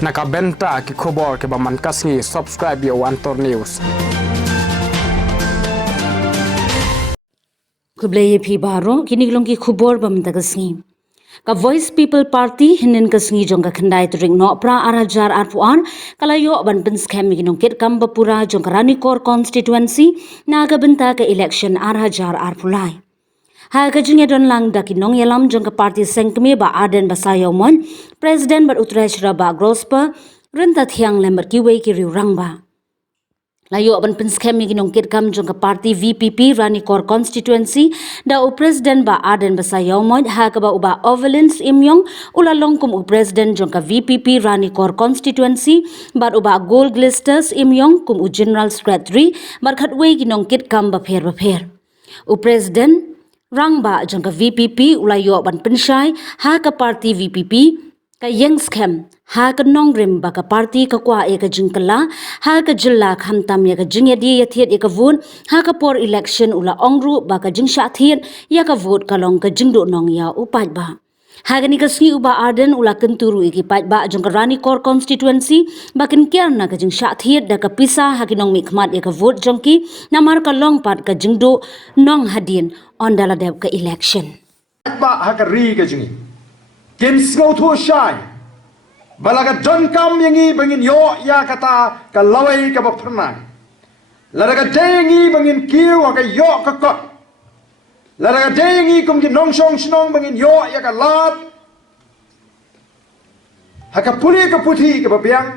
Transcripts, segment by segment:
Nakabenta ki khobor ke baman kasngi subscribe yo Antor News. Kublai phi baro kini long ki khubor bam dagasngi ka Voice People Party hinin kasngi jong ka khandai turing no pra arajar arpuan kalayo ban pin scam ginong ket kam bapura jong ka Ranikor constituency naga benta ka election arajar arpulai ha ka jinge don lang dakinong yalam jong ka party sengkme ba aden basayomon president bar utresh ba grospa renta thiang lember ki wei ki riurang ba layo ban pin scam ginong ket kam jong ka party VPP Ranikor constituency da u president ba aden basayomon ha ka ba uba Ovalins Imyong ulalong kum u president jong ka VPP Ranikor constituency bar uba Gold Glisters Imyong kum u general secretary bar khatwei ginong ket kam ba pher u president Rangba jong ka VPP ulayo ban pensyai ha ka party VPP ka yang scam ha ka nongrim ba ka party ka kwa e ka jingkala ha ka jilla khamtam ya ka jingedi ya thiet e ka vote ha ka por election ula ongru ba ka jingsha thiet ya ka vote ka long ka jingdo nong ya upat ba ha ka ni ka sni uba arden ula kenturu e ki pat ba jong ka Ranikor constituency ba kin kyar na ka jingsha thiet da ka pisa ha ki nong mi khmat e ka vote jong ki namar ka long pat ka jingdo nong hadin on dala deb ka election ba hakari ka jingi kin sngau thu shai balaga don kam yangi bangin yo ya kata ka lawai ka bapna laraga dengi bangin kiu ka yo ka kot laraga dengi kum ki nong song snong bangin yo ya ka lat haka puli ka puthi ka babiang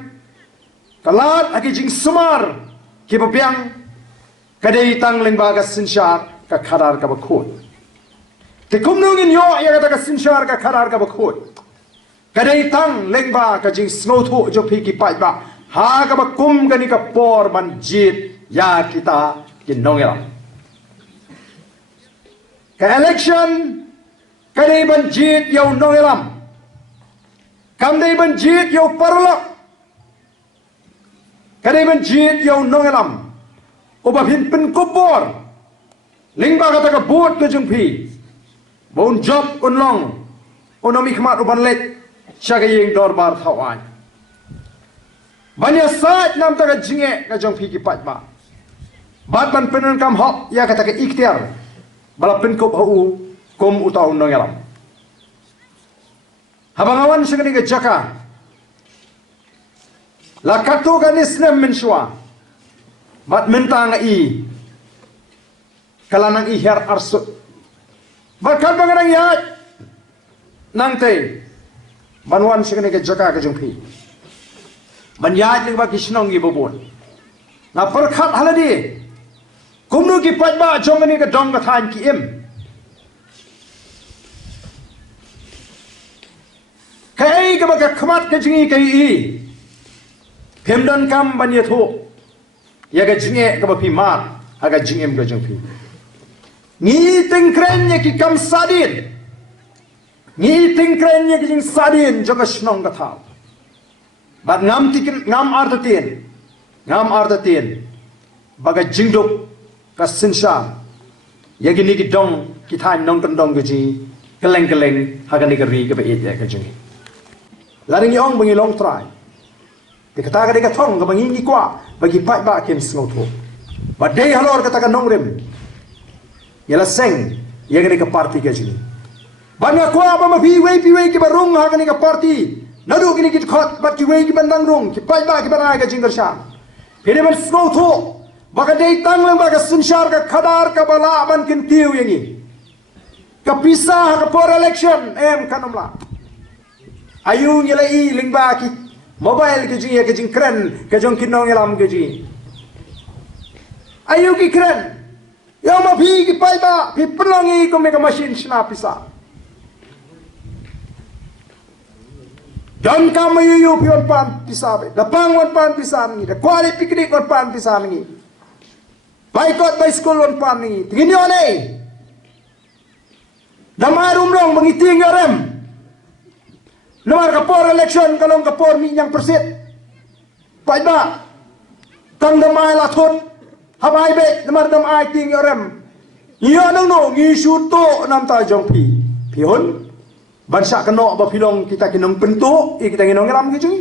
ka lat haki jing sumar ki babiang kadai tang len ba ka sinshar ka khadar ka bakhot te kumnungin yo ya kata ka sinshar ka khadar ka bakhot kadai tang lengba ka jing snotho jo phi ki pai ba ha ka ba kum ka ni ka por man jit ya kita ki nongela ka election kadai ban jit yo nongelam kam dai ban jit yo parlo kadai ban jit yo nongelam oba phin pin ko por lingba kata ka bot ka jung phi bon job unlong onomi khmat uban lek syagaying dorbar thawan banya sat nam ta ka jinge ka jong phi ki pat ba bat ban penan kam hok ya kata ka ikhtiar bala pen ko hu kom utau nongelam habangawan sagani ka jaka la katu ka nisnem menshwa bat mentang i kalanang i her arsut bakal bangarang ya nangte banwan sigani ke jaka ke jungpi banyaj ning ba kisnong gi bobon na perkhat haladi kumnu ki patba jongani ke dong ka than ki em kai ke ba khmat ke jingi kai i phemdan kam banye tho ya ga jinge ke ba phi mar aga jingem ke jungpi ni tingkrennya ki kam sadin ni tingkrennya ki jing sadin joka snong ka tha bat ngam tikin ngam ardatin baga jingdok ka sinsha yagi ni ki dong ki than nong kan dong ji keleng hagani ka ri ka be ya ka jingi laring yong bangi long try de kata ka de ka thong ka bangi ni kwa bagi pai ba kem sngo tho ba dei halor kata ka nong rem yala seng yagani ka party ka jini banya kwa ba ma pi wei ki barung ha gani ka party nadu gini ki khot bat ki wei ki bandang rung ki pai ba ki banai ka jingar sha phire man snow tho ba ka dei tang lang ba ka sunshar ka khadar ka bala ban kin tiu yangi ka pisa ka por election em kanamla ayu ngela i lingba ki mobile ki jing ya ki jing kren ka jong kinong elam ki jing ayu ki kren yang ma phi ki pai ba phi pelongi ko meka machine sna pisa dan kam yu phi on pan pisa be da pang on pan pisa ni da kwali picnic on pan pisa ni bai kot bai school on pan ni tingini one da marum rong bangi ting yorem nomor ka por election kalong ka por mi yang persit pai ba tang da mai la thot habai be namar dam ai ting yorem iyo nang no ngi shu to nam ta jong phi hon bansa keno ba pilong kita kinong pento kita kinong ram gitu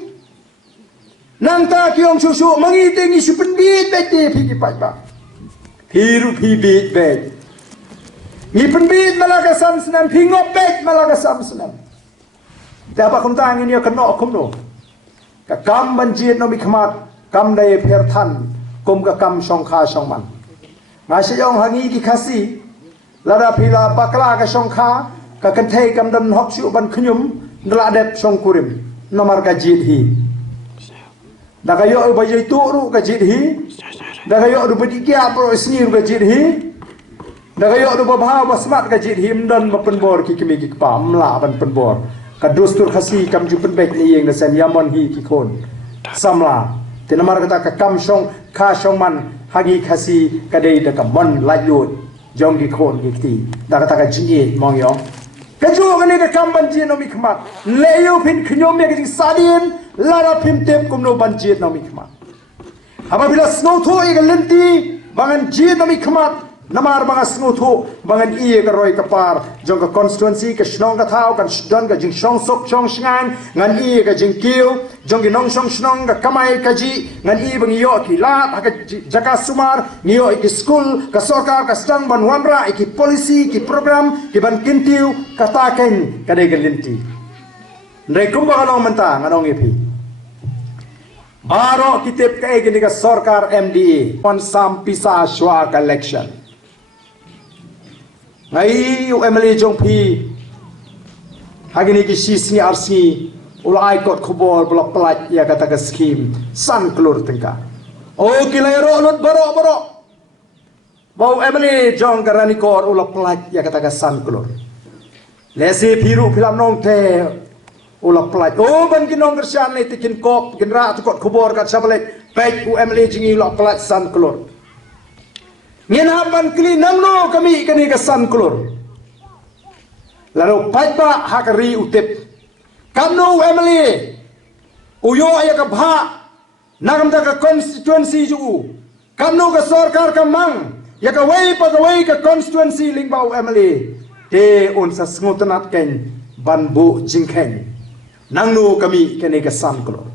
nang ta kiong susu mangiting isu penbit bete pi pai ba hiru pi bit bet ni penbit malaga sam senam pingop bet malaga sam senam ta ba kum tang ini kan no kum no ka kam banjit no mi khmat kam dai pher than kum ka kam song kha song man ngai yong hangi ki khasi lada pila bakla ka song kha ka kan thei kam dan hok su ban khnyum ndla dep song kurim nomar ka jit hi daga yo ba jai tu ru ka jit hi daga yo du badi kya pro isni ru ka jit hi daga yo du ba bha ba smart ka jit hi mdan ma pen bor ki kimi ki pa mla ban pen bor ka dostur khasi kam ju pen bek ni yeng na san yamon hi ki khon samla te nomar ka ta ka kam song kha song man hagi khasi ka dei da ka mon la yot jong ki khon ki ti daga ta ka ji mong yo ka ju ka ni ka kam ban ji no mi khmat le yo pin khnyom me ki sadin lara pim tep kum no ban ji no mi khmat apabila snow tho e ka lenti bangan ji no mi khmat namar banga snow tho bangan ie ka roi ka par jong ka constituency ka snong ka thau kan don ka jing song sok chong sngan ngan ie ka jing kiu jong ki nong song snong ka kamai ka ji ngan ie bang yo ki lat ka jaka sumar nio ki school ka sorkar ka stang ban wamra ki policy ki program ki ban kintiu ka taken ka de galinti ndai kum ba long menta nganong ipi baro kitip ka e ka sorkar MDA on sam pisa shwa ka election ngai UMLA jong pi hagini ki sisni arsi ulai kot khobor blok plat ya kata ka skim san klur tengka o kilairo lut baro bau UMLA jong garani kor ulok plat ya kata ka san klur lesi piru filam nong te ulok plat o ban kinong kersian le tikin kop genra kot khobor kat sabalek pek UMLA jingi ulok plat san klur ngenapan kli nangno kami kani kesan klur lalu paipa hakari utip kamno Emily uyo aya ka bha nagam da ka constituency ju kamno ka sarkar ka mang ya ka wei ka constituency lingbau Emily te on sa sngotanat ken banbu jingkhen nangno kami kani kesan klur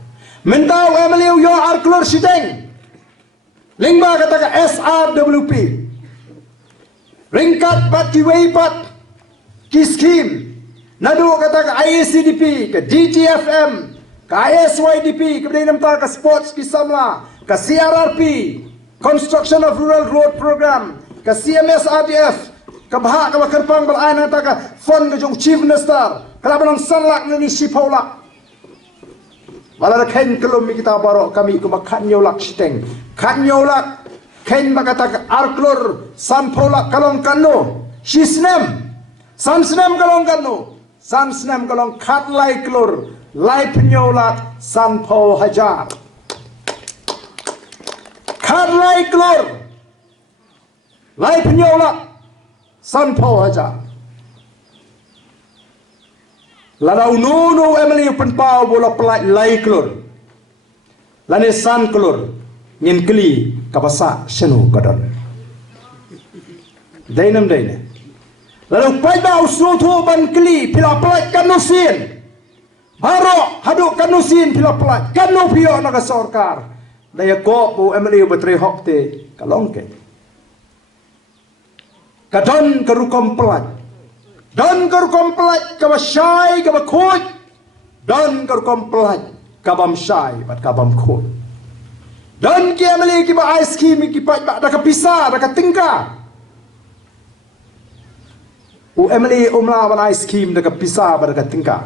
mentau Emily uyo ar klur sideng lingba kata ka SRWP ringkat bat ki weipat ki skim nadu kata ka IACDP ka DTFM ka ISYDP ka bidang namtar ka sports ki samla ka CRRP construction of rural road program ka CMSRDF ka baha ka makarpang balaan nata ka fund ka jong chief minister kalaban ng sanlak na ni Sipaulak wala na ken kelum kita baro kami kumakan nyolak siteng kan nyolak ken makata arklor sampolak kalong kano sisnem sansnem kalong kano sansnem kalong kat lai klor lai penyolak sampo hajar kat lai klor lai penyolak sampo hajar Lanau nuno Emily penpau bola pelai lai klur. Lane san klur. Ngin keli kapasa senu kadon. Dainam daine. Lalu pai bau sutu ban keli pila pelai kanusin. Baro haduk kanusin pila pelai kanu pio naga sorkar. Daya ko bu Emily betre hokte kalongke. Kadon kerukom pelai. Dan kerukom pelat kaba syai kaba khoi dan kerukom pelat kabam syai bat kabam khoi dan ki amali ki ba ice cream ki pat ba da ka pisa da ka tingka u amali umla ban ice cream da ka pisa ba da ka tingka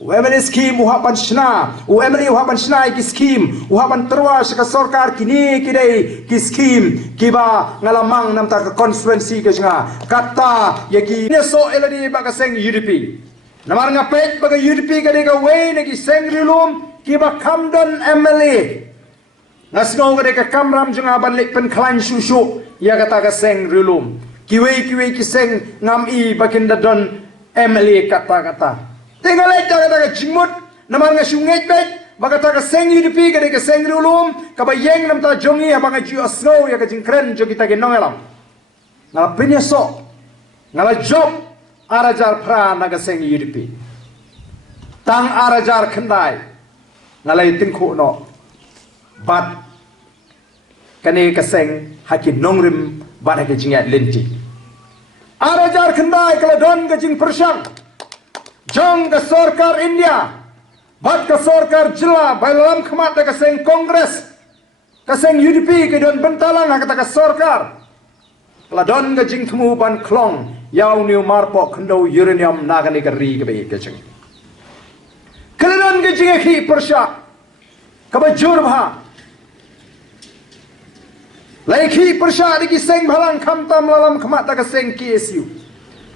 u amali scheme u hapan shna u amali u hapan shna ki scheme u hapan terwas ka sarkar kini kidai ki scheme ki ba ngalamang nam ta ka constituency ka nga kata yaki neso eladi ba ka seng UDP namar nga pet ba ka UDP ka de ka way na ki seng rilum ki ba kamdan MLA nasno ka de ka kamram nga ban lek pen klan susu ya kata ka seng rilum ki way ki seng ngam I bakin da don MLA kata tinggal aja kata jimut namar nga sungai bet bagata ka seng UDP ka de ka seng rilum ka ba yeng nam ta jongi ha ba ju asno ya ka jingkren jo kita genong elam ngala pinyeso ngala job arajar pra na ka seng UDP tang arajar khandai ngalai tingko no bat kane kaseng hakin nongrim bat hakin jingat lenti arajar kendai keladon ke jing persang jong ke sarkar India bat ke sarkar jela bailam khamat ke kaseng kongres kaseng UDP ke don bentalang kata ke sarkar keladon ke jing temu ban klong yau niu marpo kendo uranium nagani ke ri ke be ke jing keladon ke jing ki persang kabajur bha Laikhi persya di kiseng balang kamtam lalam kemat tak keseng KSU.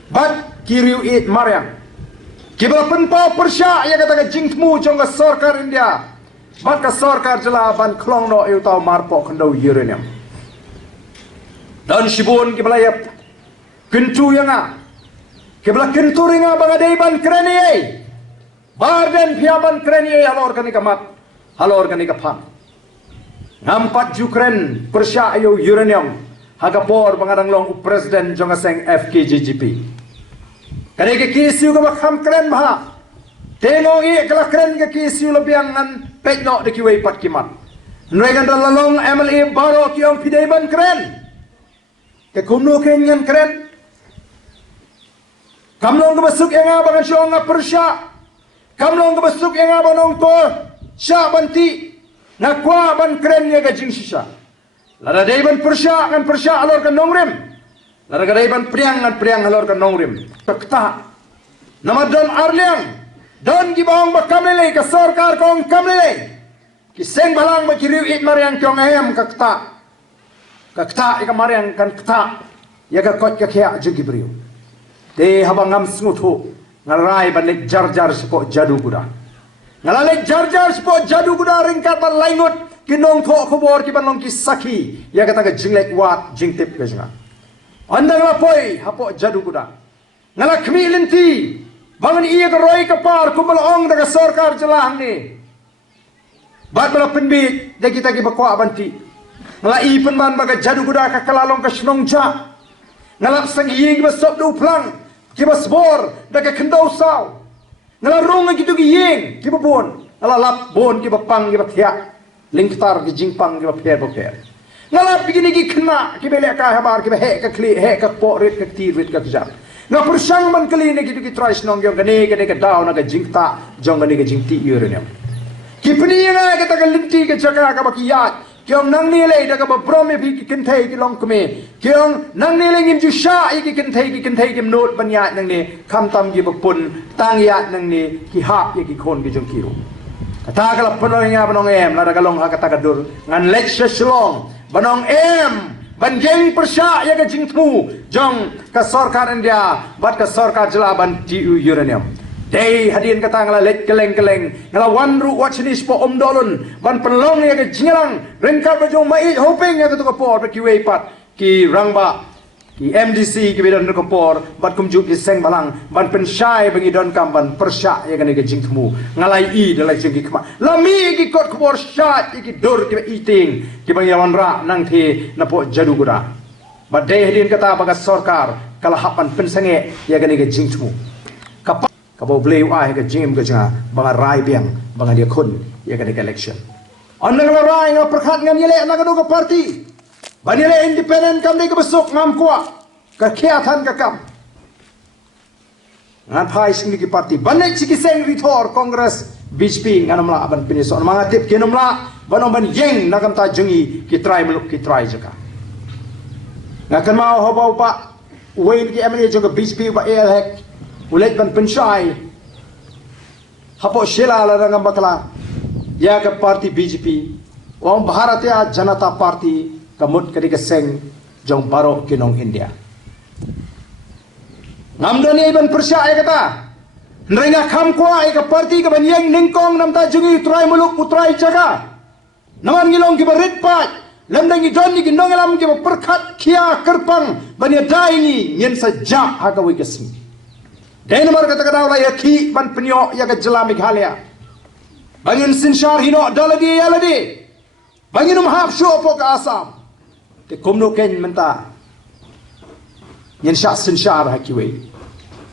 Bat kiriu it Maryam. Kibla penpau persya ia kata ke jingtmu jong ke sarkar India. Bat ke sarkar jela ban klong no iu tau marpo kendo uranium. Dan shibun kibla ya kentu yang a. Kibla kentu ringa bangadai ban krenie. Barden piaban krenie halor kani kamat. Halor kani kapam. Nampak Ukraine persya ayo uranium hagapor bangadang long presiden jonga seng FKGGP kare ke kisiu ka bakham kren bha tengong i kala kren ke kisiu lebiang an pekno de kiwei pat kimat nregan dalalong MLA baro kiong pidaiban kren ke kumno kenyan kren kamlong ka basuk yang abangan syonga persya kamlong ka basuk yang abanong to sya banti nakwa ban kren ya gajing sisa lara dai ban persya kan persya alor kan nongrim lara dai ban priang alor kan nongrim takta nama don arliang don gibang ba kamlele ka sarkar kong kamlele kiseng balang ba kiriu it mariang kyong ayam kakta ika mariang kan kta ya ka kot ka kya jugi brio de habangam snguthu ngarai ban lek jar sepo jadu kuda ngalalek jar sepo jadu kuda ringkat ban laingut kinong tho khobor ki ban long ki sakhi ya kata ke jinglek wat jingtip ke jinga andang lapoi hapo jadu kuda ngala khmi linti bangan iya ke roi ke par kumbal ong daga sarkar jelang ni bat bala penbit de kita ki bakwa banti ngala i penban baga jadu kuda ka kalalong ka snongja ngala sangi ki basop du plang ki basbor daga kendau saw ngala rong gitu ki yeng ki babon ngala lap bon ki bapang ki bathia lingtar ki jingpang ki bapher ngala begini ki khna ki bele ka habar ki he ka kli he ka po rit ka ti rit ka jar nga persang man kali ne gitu ki trais nong yong gane ka daw na ka jingta jong gane ka jingti uranium ki pni nga ka ta ka linti ka jaka ka bakiyat kyong nang nile da ka ba brome bi ki kenthai ki long kme kyong nang nile ngim ju sha ki kenthai ki not banya nang ne kham tam ki bapun tang ya nang ne ki hap ki khon ki jong kiru kata kala penoi nga banong em la da kalong ha kata kadur ngan lecture shlong banong em ban geng persya ya ka jingtmu jong ka sarkar India bat ka sarkar jelaban TU uranium dei hadin kata ngala lek keleng ngala wanru watchnis po dolun ban penlong ya ke jingang rengkal bajong mai hoping ya to por ki wei pat ki rangba ki MDC ki bedon ko por bat kum juk ki seng balang ban pensyai bangi don kam ban persya ya ke jingtmu ngalai i dalai jing ki kma lami ki kot ko por syat ki dur ki eating ki bang yawan ra nang the na po jadu gura bat dei hadin kata baga sarkar kala hapan pensange ya ke jingtmu kabo bleu ai ka jim ka janga banga rai biang banga dia khun ya ka election onna ka rai nga prakhat ngam yele na ka do ka party banile independent kam ni ka besok ngam kwa ka khiathan ka kam ngan phai sing ki party banai chi ki seng ritor congress BJP nganam la ban pinis on mga tip kinum la banom ban yeng na kam ta jungi ki try muluk ki try jaka ngakan mau hobo pa wain ki MLA joka BJP ba elek ulet ban pensyai hapo shela la rangam bakla ya ka parti BJP wang Bharatiya Janata Party kamut kadi ka seng jong baro kinong India ngamdani ban persyai kata nrenga kham kwa ka parti ka ban yang ningkong nam ta jungi try muluk putrai jaga naman ngilong ki barit pat lamdang idon ni ginong lam ki perkhat khia kerpang ban ya dai ni nyen sa ja ha ka wi ka sing Denmark kata kata oleh yaki ban penyo ya ke jela Meghalaya bangin sinshar hino daladi yaladi bangin hap shu po ka Assam te komno ken menta yen sha sinshar hakiwe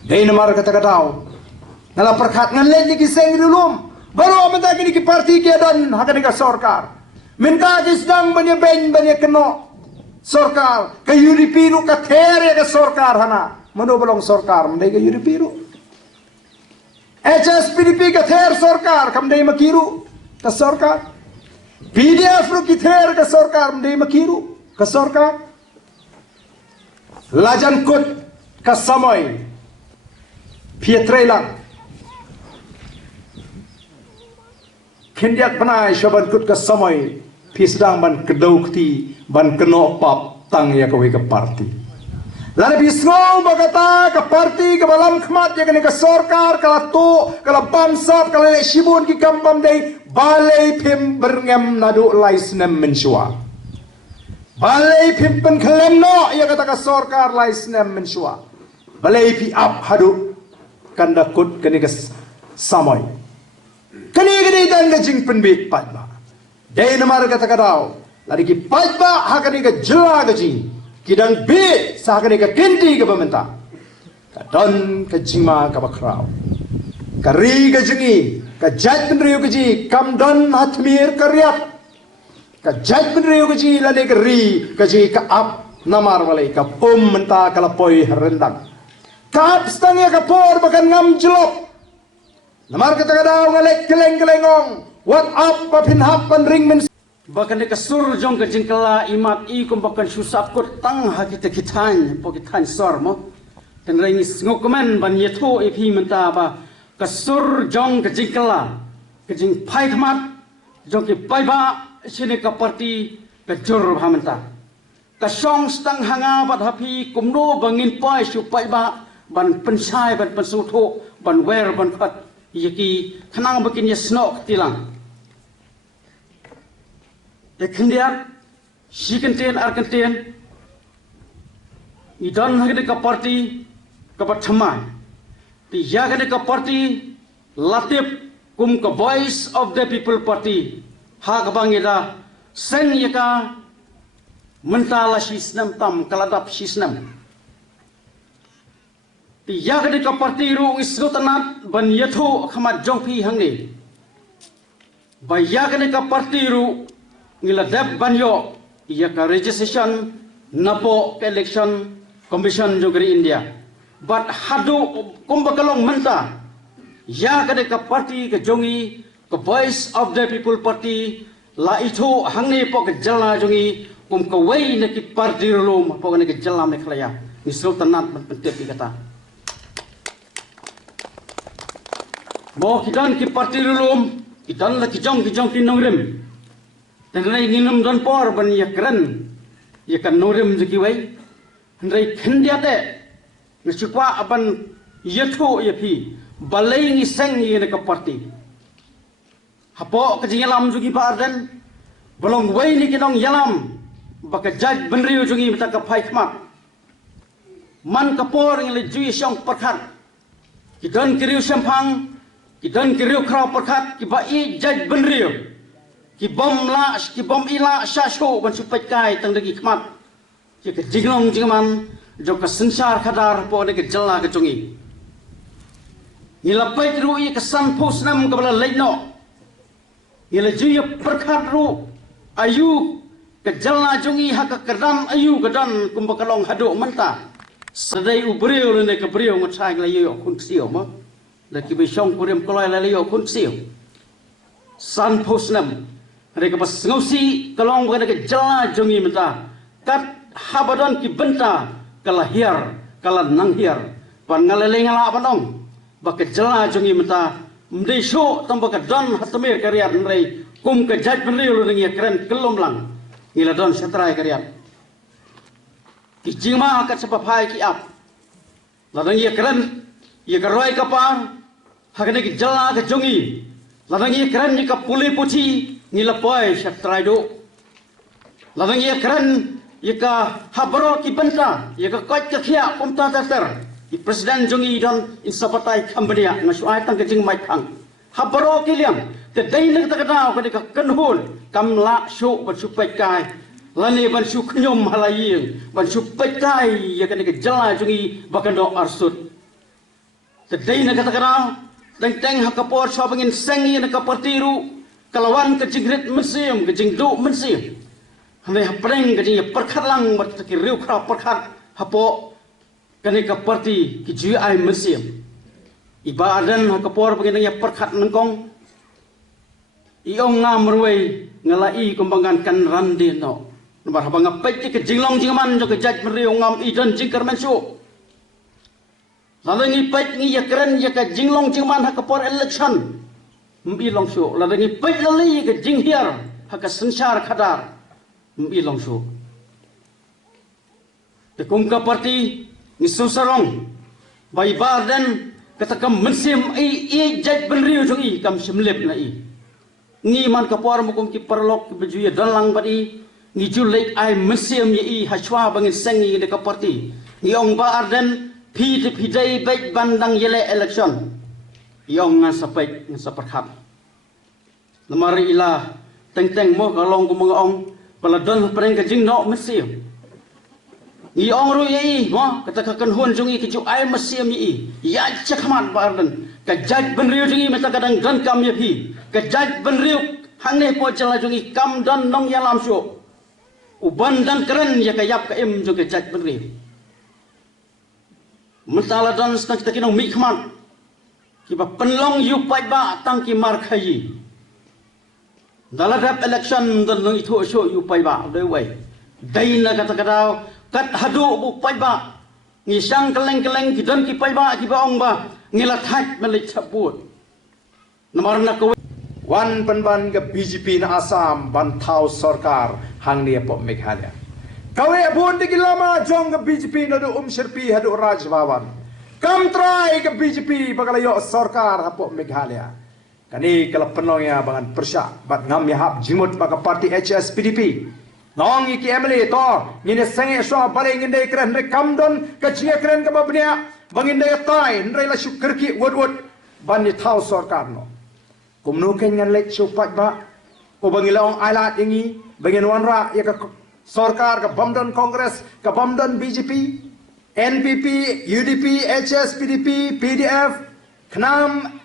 Denmark kata kata ngala perkhat ngan len ki seng dulum Baru amenta kini ki parti ke dan hakani ka sorkar. Minta ki sedang banyak keno sorkar. Ka yuri piru ka tere ka sorkar hana. Mano balong sorkar mendai ka yuri piru. HSPDP ka ther sorkar kamdai makiru ka sorkar. PDF ru ki ther ka sorkar mendai makiru ka sorkar. Lajan kut ka samay Pietrelang Kindiak benai syaban kut ka samay Pisdang ban kedaukti ban keno pap tang ya kawe ke parti. Lalu bisngol bagata ke parti ke balam khmat ya kene ke sorkar kala tu kala bamsap kala shibun ki kampam dei balai pim berngem nadu laisnem mensua. Balai pim pen kelem no ya kata ke sorkar laisnem mensua. Balai pi up hadu kanda kut kene ke samay. Kene dan ke jing penbit padba. Dai namar kata kadau lari ki padba hakani ke jela ke jing. Kidang bit sakani ke kendi ke pemerintah. Kadon ke jingma ke bakrau. Kari ke jengi, ke jat penriu ke ji, kamdon hatmir karyat. Ke jat penriu ke ji lani ke ri ke ji ke ap namar walai ke mentah ke lapoi rendang. Kap setangnya ke por bahkan ngam jelop. Namar kata kadau ngalek keleng-kelengong. What up papin hap ring men. Bahkan dekat sur jong ke jengkala imat i kumbakan susap kot tang ha kita kitan po kitan sor mo. Dan ringi ngokumen ban yeto ipi menta ba ke sur jong ke jengkala ke jeng pai thamat jong ke pai ba sini ke parti ke jur ba menta. Ke song stang hanga bat hapi kumno bangin pai su pai ba ban pensai ban pensuto ban wer ban khat yaki khanang bakin yesnok tilang. Kendiar, si kentian ar kentian, idan hagde ka parti ka pathamai, tiya hagde ka parti latip kum ka voice of the people party, hag bangida sen yaka mentala sisnam tam kaladap sisnam. Tiya hagde ka parti ru isgotanat ban yatho khamat jongpi hangni, bayya hagde ka parti ru ngila dep banyo iya ka registration napo ke election commission jogri India but hadu kumbakalong menta ya ka de ka party ke jongi ke voice of the people party la itu hangni po ke jala jongi ka wei na ki party rolom po ne ke jala me khlaya ni sultanat pentep kata mo kidan ki party rolom kidan la ki jong ki nongrem. Dan rai nginum don por ban ya keren ya kan norim jeki wai rai khendia te nchukwa aban yatho ya phi balai ngi sang ye ka parti hapo ka jingalam jugi bardan bolong wai ni kinong yalam baka jaj benriu jugi mata ka phai khma man ka por ngi le jui syong parkhat kidan kiriu sampang kidan kiriu khrau parkhat ki ba i jaj benriu ki bom ila syasho ban supet kai tang dagi khmat ki ke jinglong jingman jo ka sansar khadar po ne ke jalla ke chungi ngilapai ru i ke san pos nam ka bala leino ngila juya perkhat ru ayu ke jalla chungi ha ka kadam ayu kadan kumbakalong hadu manta sadai ubreu ne ke breu ngachai la yo kun sio mo la ki be shong kurem kolai la yo kun sio san pos nam mereka pas ngosi kalong bukan ke jala jongi menta kat habadan ki benta kalahir kala nanghir pan ngalele ngala panong bak jala jongi menta mdeso tamba ka don hatmir karyat nrei kum ke jaj penriu ngi keren kelom lang ila don setrai karyat ki jingma ka sepapai ki ap ladang ye keren ye karoi kapar hakane ki jala ke jongi ladang ye keren ni ka puli puci ngilapoy setrai do ladang ye keren ye ka habro ki benta ye ka kot ka khia pomta tater ki presiden jongi don insapatai kambania ngasuai tang ke jing mai thang habro ki liam te dai ne ta ka ka kanhul kamla shu ban su pai kai lani ban su khnyom halaying ban su pai kai ye ka ne ke jala jongi bakando arsut te dai ne ka teng hakapor so bangin sengi na kapartiru kalawan ke jingrit mesim ke jingdu mesim hande hapreng ke jing perkhatlang mat ki riu kra perkhat hapo kani kaparti ki ji ai mesim iba adan hakapor bangin ya perkhat nengkong iong ngam ruai ngalai kumbangan kan randi no nomor habang ngapet ke jinglong jingman jo ke jaj meriu ngam idan jingkar mensu lalu ni pet ni ya keren ya ke jinglong jingman hakapor election mbilong su lalu ni pet lali ke jinghiar hak sensar khadar mbilong su te kumka parti ni susarong bai barden katakam mensim i jaj benriu jo i kam simlep na i ni man kapor mo kong ki perlok bejuye dalang badi ni julek ai mensim i hachwa bangin sengi de kaparti ni ong ba arden pi de pidai baik bandang yele election yong ngan sapai ngan saperkhat lamari ila teng mo kalong ko mga ong paladon pareng ka jing no mesim ni ong ru yi mo kata kan hun jungi ki ju ai mesim yi ya chakman bardan ka jaj benriu jungi meta kadang dan kam ya pi ka jaj benriu hangne po chala jungi kam dan nong ya lam syo uban dan keren ya ka yap ka em ju ka jaj benriu Mentala dan setang kita kena mikmat kiba penlong yu pai ba tang ki mar khayi dalam rap election dan nang itu show yu pai ba dei wai dai na kata kata kat hadu bu pai ba ngi sang keleng ki dan ki pai ba ki ba ong ba ngila thak melik sabut nomor na ko wan penban ke BJP na Assam ban thau sarkar hang ni po Meghalaya kawe bun di lama jong ke BJP na do Sherpi hadu Raj Bhavan kam try ke BJP bagalayo sarkar hapo Meghalaya kani kala penong ya bangan persya bat ngam ya hap jimut baga parti HS PDP nong iki MLA to ngine senge so bale nginde kren re kamdon ke jinga kren ke babnya banginde tai ndre la syukur ki wod ban ni thau sarkar no kumno ken ngan lek chupat ba ko bangilong ailat ingi bangin wanra ya ka sarkar ka Bamdan Congress ka Bamdan BJP NPP UDP HS PDP PDF KNAM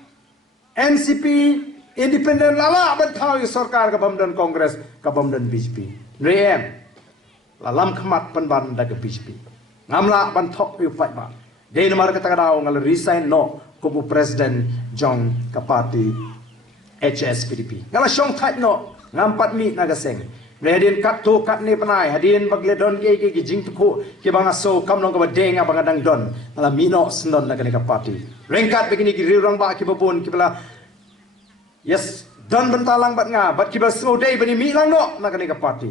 NCP Independent lala bentau sarkar ka Bamdan Congress ka Bamdan BJP rem lalam khamat penban da ka BJP ngamla ban thok yu fight ba de nomor kata kadao ngal resign no kubu president jong ka party HS PDP ngala syong thai no ngampat mi naga seng Hadin kat tu kat ni penai hadin bagledon ke jing tuku ke bang aso kam long ka deng abang adang don ala mino sendon na ka party rengkat begini ki riurang ba ki babon ki bala yes don bentalang bat nga bat ki baso dei bani mi lang no na ka party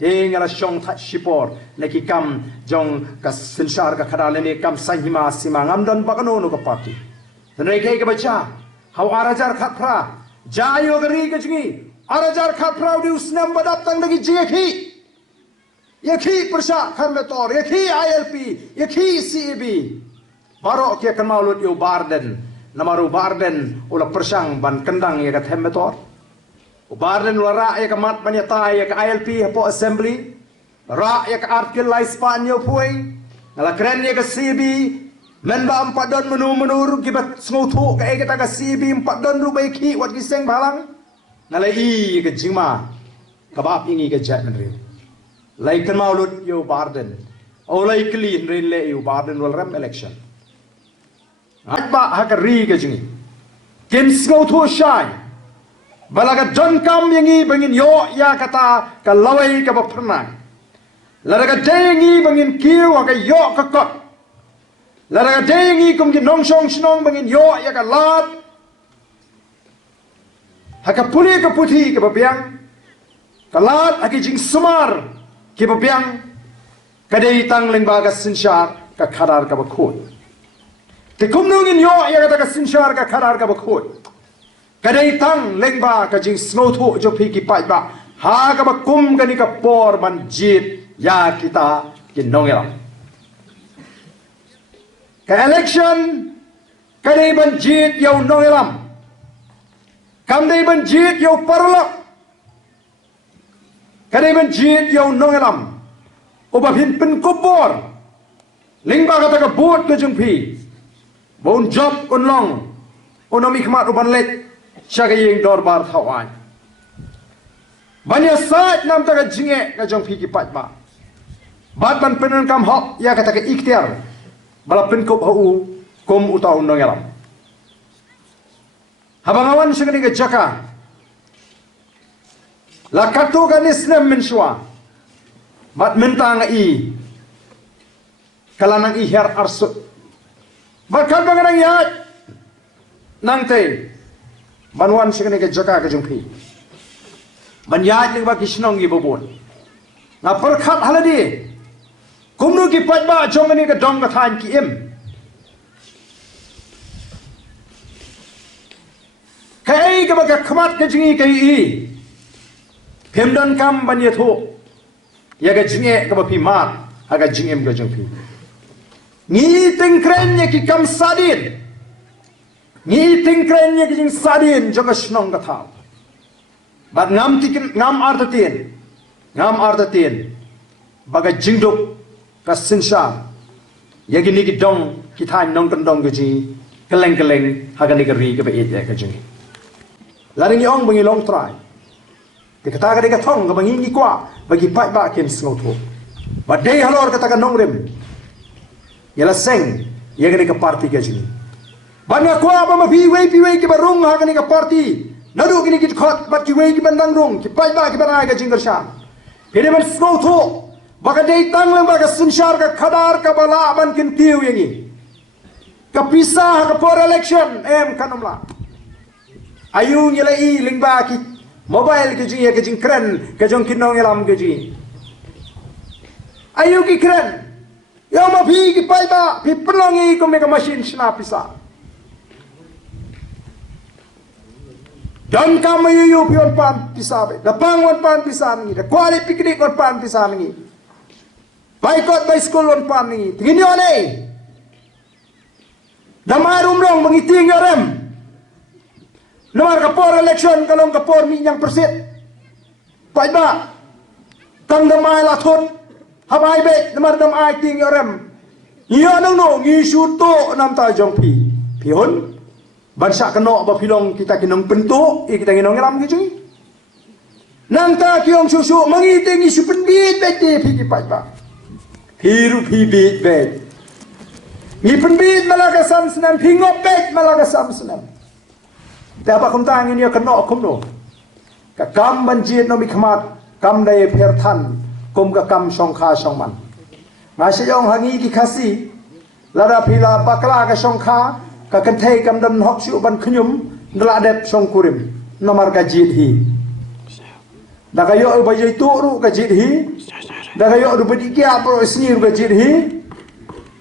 deng ala syong that shipor na ki kam jong ka sensar ka khadale ni kam sahima sima ngam don ba kanu no ka party tenai ke baca hau arajar khat pra jayo gari ke jingi arajar khaprau di usnam badatang lagi yakhi persya kharmetor yakhi ILP yakhi CEB baro ke kemalut yu barden namaru barden ula persang ban kendang ya ka themmetor barden ula ra ya ka mat banyata ya ka ILP hapo assembly ra ya ka artikel lai spanyo puai ngala kren ya ka CEB menba 4 don menur kibat sngotu ka kita ka CEB 4 don rubai ki wat giseng balang nalai ke jingma kabab ingi ke jat menriu lai kan maulut yo barden olai clean rin le yo barden wal ram election atba hakari ke jingi kin sgo thu shai balaga don kam yangi bangin yo ya kata ka lawai ka bapna laraga dengi bangin kiu ka yo ka kot laraga dengi kum ki nong song snong bangin yo ya ka lat haka puli ke putih ke babiang kalat haki jing sumar ke babiang kadai tang lengbaga sinshar ka khadar ka bakhut te kumnungin yo ya kata ka sinshar ka khadar ka bakhut kadai tang lengba ka jing snothu jo phi ki pai ba ha ka bakum ka ni ka por ban jit ya kita ki nongela ka election kadai ban jit yo nongelam Kamdai banjit yo parlok kadai banjit yo nongelam obabhin pen kubor lingba kata ka bot ke jungpi bon job unlong Onomi khmat uban lek chagayeng dorbar thawai. Banyak saat nam taga jinge ka jong phi ki pat ba. Bat ban penan kam hok ya kata ke ikhtiar. Bala penkop hau kom utau nongelam. Habangawan segini ke jaka. La katu ganis nem menshwa. Bat mentang i. Kalanang i her arsut. Bat kan banganang yat. Nang te. Banwan segini ke jaka ke jong phi. Ban yat ni ba kisnong gi bobon. Na perkhat haladi. Kumnu ki pat ba jong ni ke dong ka than ki im. Kai ke ba khmat ke jingi kai i. Pemdan kam ban ye tho. Ya ga jinge ke ba phi mat, aga jingem ga jong phi. Ni ting kren ye ki kam sadin. Ni ting kren ye ki jing sadin jong ka snong ka tha. Bat ngam tikin ngam artatin. Ngam artatin. Baga jingduk ka sinsha. Ya gi ni ki dong ki than nong kan dong ga ji. Keleng haga ni ga ri ga ba et ya ka jingi. Laring yong bangi long try. Dikata ka dika thong ka bangi ni kwa bagi pai ba ken sngo tho. Ba dei halor kata ka nong rem. Yala seng ya ka party ka jini. Banya kwa ba ma pi wei ki barung ha ka ni ka party. Nadu ki ni ki khot bat ki wei ki bandang rung ki pai ba ki banai ka jingar sha. Pede man sngo tho. Ba ka dei tang lang ba ka sunshar ka khadar ka bala ban ken tiu yangi. Ka pisa ka for election em kanumla. Ayung yela i lingba ki mobile ke ji ke jing kren ke jong kinong yelam ke ji ayu ki kren yo ma phi ki pai ba phi pelongi ko me ka machine sna pisa dan kam yu pion pan pisa be da pangwan pan pisa ni da kwali piknik on pan pisa ni baikot by school on pan ni tingin yo ne da marum rong mangiting yorem Nomor kapor election kalong kapor minyang persit. Pai ba? Tang damai lathot. Habai be nomor damai ting yorem. Iyo nang no ngi suto nam ta jong pi. Pihon. Bansa keno ba pilong kita kinong pentu i kita kinong ram gi. Nang ta kiong susu mangiting isu penbit be ti pi pai ba. Hiru pi bit be. Ngi penbit malaga sam senam pingop be malaga sam senam. Tapi kum tang ini akan nak kum no. Kam banjir no mikmat, kam daya perthan, kum ka kam songkha songman. Ngasih yang hangi ki kasi, lada pila bakla ka songkha, ka kentai kam dan hok siu ban kenyum, neladep songkurim, nomor ka jidhi. Dah kayo baju itu ru ka jidhi, dah kayo ru bedikia pro sengir ka jidhi,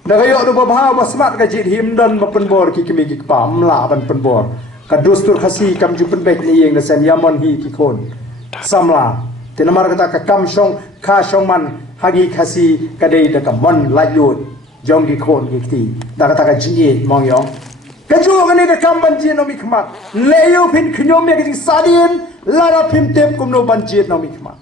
dah kayo ru babha basmat ka jidhi, dan mapenbor ki kimi ki pam la ban penbor. Kadustur khasi kam jupen baik ni yang nasan yamon hi ki kon samla tenamar kata ka kam song kha song man hagi khasi kadai da kam mon lai yot jong ki kon ki ti da kata ka ji mong yong ka ju ngani ka kam ban ji no mi khmat leyo phin khnyom me ki sadien lara phim tep kum no ban ji no mi khmat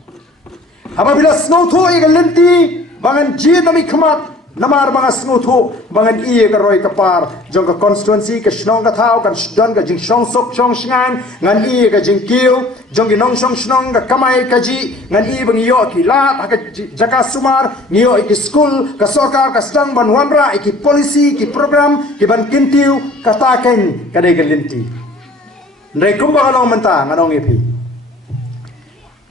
aba bila snow tho e ga lenti bangan ji no mi khmat Namar mga sngutho bangan iye ka roy kapar jong ka constituency ka snong ka thao kan don ka jing song sok song sngan ngan iye ka jing kiu jong ki nong song snong ka kamai ka ji ngan iye bang yo ki lat ka jaka sumar ngiyo ki school ka sorkar ka stang ban wamra ki policy ki program ki ban kintiu ka taken ka dai galinti ndai kumba kalong menta nganong ipi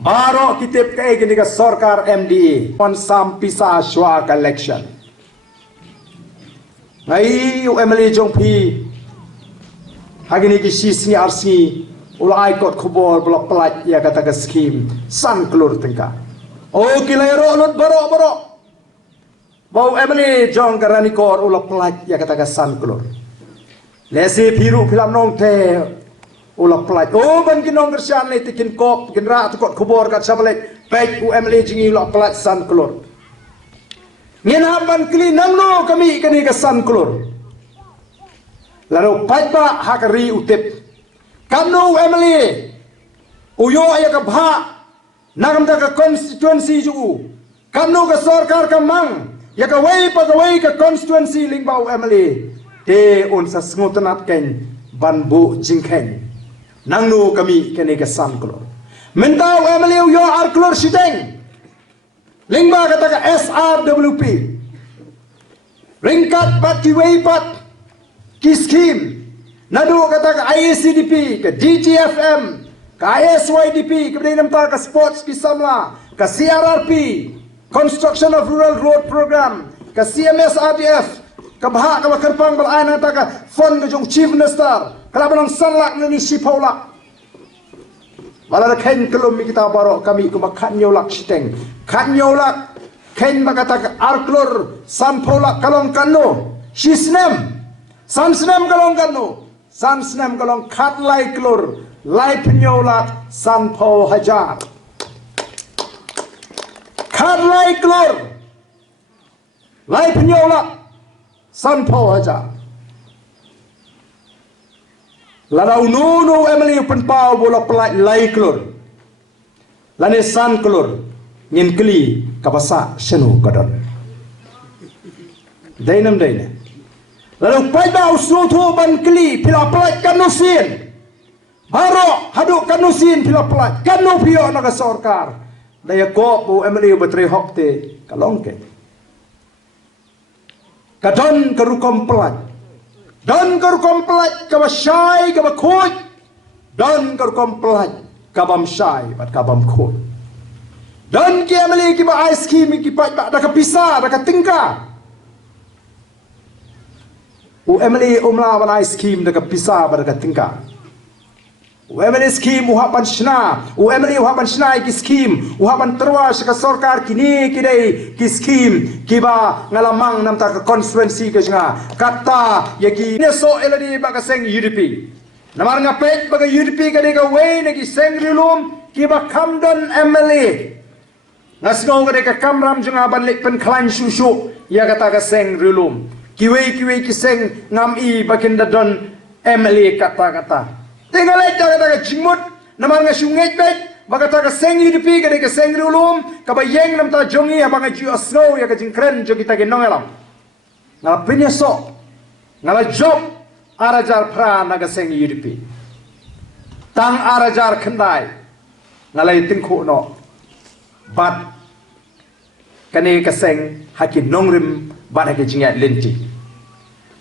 baro kitip ka gini ka sorkar MDA on sam pisa shwa ka election Ngai UMLA jong pi hagini ki sisni arsi ulai kot khobor blok pelat ya kata ka skim san klur tengka o kilairo lot baro bau UMLA jong karani kor ulok pelat ya kata ka san klur lesi piru filam nong te ulok pelat o ban kinong kersian le tikin kop kinra tu kot khobor kat sabalek baik UMLA jingi ulok pelat san klur Ngenhaban kli nangno kami kani kesan klur. Lalu paiba hakari utip. Kamno Emily. Uyo ayaka bha. Nagam ka constituency ju. Kamno ka sarkar ka mang. Yaka way ka constituency lingbau Emily. Te on sa sngotanat ken ban bu jingkhen nangnu kami kene ke san klor mentau emeliu yo ar klor sideng lingba kata ka SRWP ringkat bat kiweipat kiskim nadu kata ka IACDP ke DGFM ke ISYDP ke bidang namta ke sports kisamla ke CRRP Construction of Rural Road Program ke CMSRDF ke bahak ke kerpang berana ta ke fond ke jong chief minister kalau benang sanlak ni sipaulak malah ken kelum kita barok kami ku makan nyolak siteng kan nyolak ken bakata ke arklor sanpaulak kalong kanno sisnem sansnem kalong kanno sansnem kalong kat lai klor lai penyolak sanpau hajar kat lai klor lai penyolak sanpau hajar Larau nunu emeli penpau bola pelai lai klor lane san klor ngin keli kapasa senu kadon dainam daina lalu pada usutu ban keli pila pelai kanusin baro haduk kanusin pila pelai kanu pio naga sorkar daya ko bu emeli betri hokte kalongke kadon kerukom pelai dan kerukom pelaj kaba syai kaba kuj dan kerukom pelaj kabam syai bat kabam kuj dan kia meli kiba ais kimi kipa dak pisah dak tingka u emeli umla ban ais kim dak pisah dak tingka u emeli skim uhapan shna u emeli uhapan shna ki skim uhapan terwas ka sarkar kini kidai ki skim kiba ngalamang nam ta ka constituency ke nga kata yaki ne so eladi ba ka seng UDP namar nga pet ba ka UDP ka de ka way ne ki seng rilum kiba kamdon emeli ngasgo ka de ka kamram junga ban lek pen klan susu ya kata ka seng rilum kiwe ki seng ngam i bakinda don emeli kata tinggal aja kata jimut namar nga sungai bet bakata ka seng UDP ka de ka seng rilum ka bayeng nam ta jongi abang ju asno ya ka jingkren jo kita genong elam ngala penyeso ngala job arajar pra naga seng UDP tang arajar kendai ngala tingku no bat kane ka seng hakin nongrim bat ka jingat lenti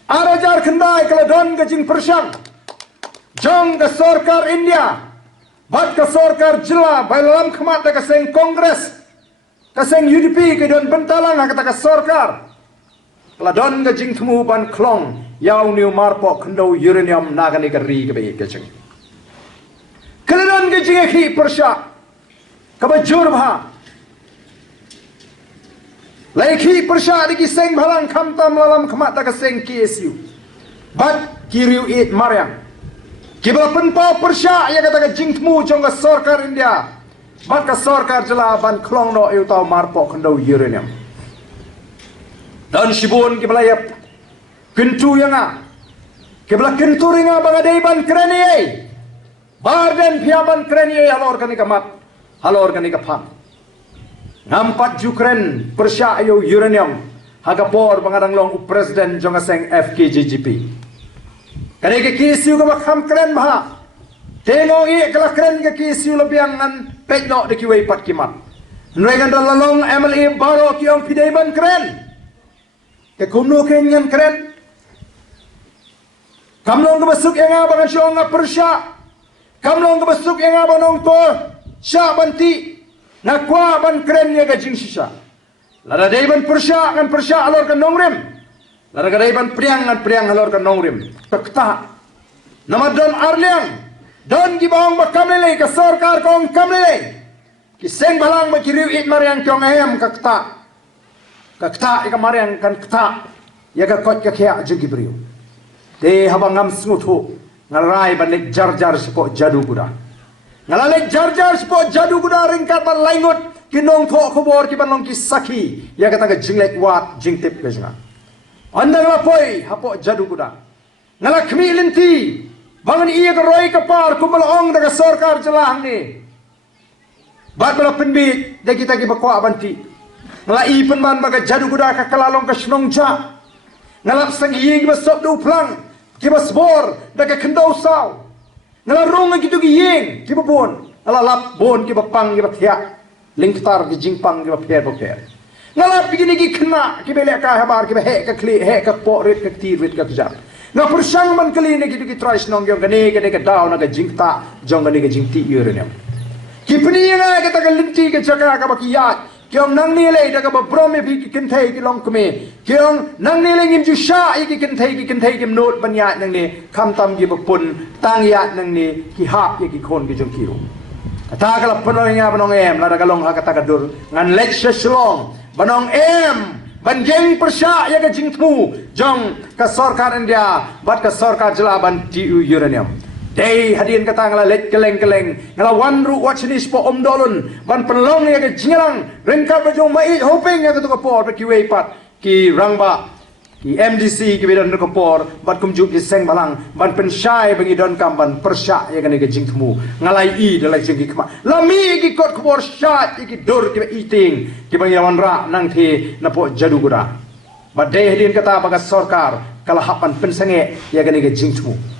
arajar kendai kala don ka jing persyang jong ke sarkar India bat ke sarkar jila bailam khamat ka seng kongres ka seng UDP ke don bentalang kata ka sarkar kala don ka jing thmu ban klong yaw niu marpo khndo uranium nagani ka ri ke be ke jing kala don ka jing khi persha ka ba jur bha lai khi persha di ki seng bhalang kham tam lalam khamat ka seng KSU bat kiriu it maryang kiba penpau persya ya kata ka jingtmu jong ka sarkar India bat ka sarkar jela ban klong no eu tau marpo khndo uranium dan sibun kibla ya kentu yanga kibla kentu ringa bangadai ban krenie barden piaban krenie halor kani kamat halor kani kapan nampak jukren persya eu uranium hagapor bangadang long presiden jong ka seng FKJGP kani ke kisiu ka makham kren bha tengok i kala kren ke kisiu lebiang ngan pekno de kiwei pat kimat nregan dalalong MLA baro kiong pidai ban kren ke kumno ken ngan kren kamlong ka basuk yang abangan syong nga persya kamlong ka basuk yang abanong to sya banti nakwa ban kren ya ka jing sisa lara dai ban persya ngan persya alor ka nongrim Larga ban priang ngan priang halor ka nongrim takta namadon arliang don gibang bakamlele ka sarkar kong kamlele kiseng balang bakiriu it mariang kyong ahem kakta ika mariang kan kta ya ka kot ka kya jugi briu te habang ngam snguthu ngarai ban lek jar sepo jadu guda ngalale jar sepo jadu guda ringkat ban laingut kinong tho khobor ki ban long ki sakhi ya kata ka jinglek wat jingtip besna Anda lapoi hapo jadu kuda. Ngala khmi linti bangan iya ka roi ka par kumalong daga sarkar jelang ni. Bat bala penbi de kita ki bakwa banti. Ngala i penban baga jadu kuda ka kalalong ka snongja. Ngalap sang iya ki basop du plang kiba sbor daga kendau saw ngala rong gitu gi yeng kiba bon ngala lap bon kiba pang kiba thia lingtar gi jingpang kiba pher ngala begini gi kena kiba le ka habar kiba he ka kli he ka po rit ka tir rit ka jap na persang man kali ne gitu gi trais nong yong gane gane ka daw na ga jingta jong gane ga jingti yurenya kipni nga ka ta linti ka chaka ka bakiyat kyong nang ni le daga ba brome bi ki kin thai ki long kme kyong nang ni le ngim ju sha ki kin thai ki not banya nang ni kham tam gi ba pun tang ya nang ni ki hap ki khon ki jong ki ru ta ka la panoi nga banong em la daga long ha ka ta ka dur ngan lech shlong banong em ban jeng persya ya ka jing thu jong ka sarkar India bat ka sarkar jela ban tiu uranium Day hadirin kata ngala let keleng ngala wanru watchinis po dolun ban penlong ya ke jingalang rengkal bajong mai hoping ya ke to por ki wei pat ki rangba ki MDC ki bedon ko por bat kumjuk ki seng balang ban pensyai bagi don kam ban persya ya ke jingtmu ngalai I dalai jing ki kma lami ki kot ko syat ki dur ki eating ki bagi wanra nang the na po jadu gura bat day hadirin kata bagas sarkar kala hapan pensenge ya ke jingtmu